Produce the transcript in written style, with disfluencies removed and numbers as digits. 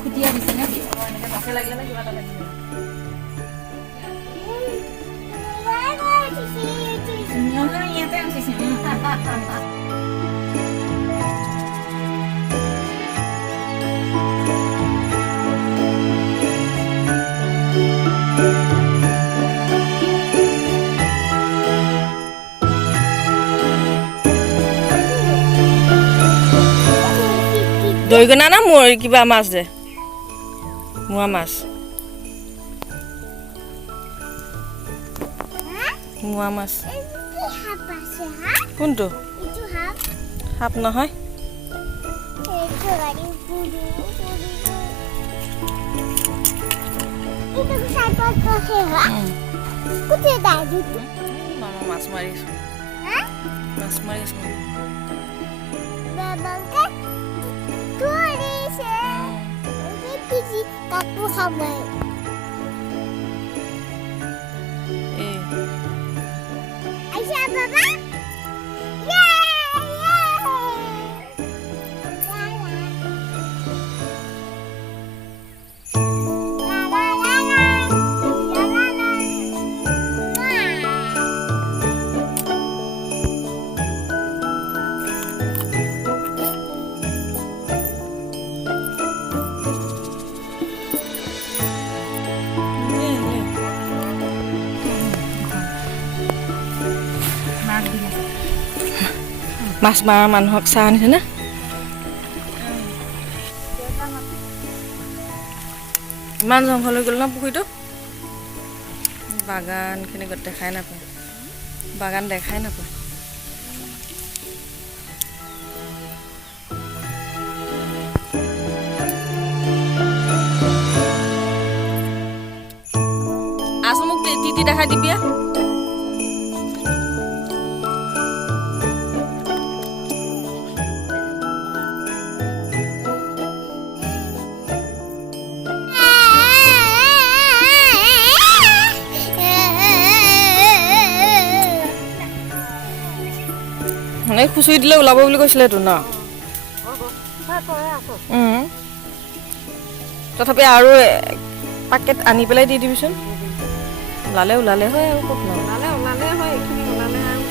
খুটিয়া দিছে নে ইয়াতে উঠিছে দৈগনা না মোৰ কিবা মাছ দে মোৱা মাছ মোৱা মাছ কোনটো সাপ নহয় মাছ মাৰিছো মাছ মাৰিছো Kapu hamai. Aisyah baba? মাছ মাৰা মানুহক চাহ আনিছে না ইমান জংঘল হৈ গ'ল ন পুখুৰীটো বাগানখিনি দেখাই নাপায় বাগান দেখাই নাপায় আছো মোক টিটি দেখাই দিবিয়া খুচুৰি দিলে ওলাব বুলি কৈছিলেতো ন তথাপি আৰু পাকেট আনি পেলাই দি দিবিচোন ওলালে ওলালে হয় আৰু ক'ত ন ওলালে হয় এইখিনি ওলালে আৰু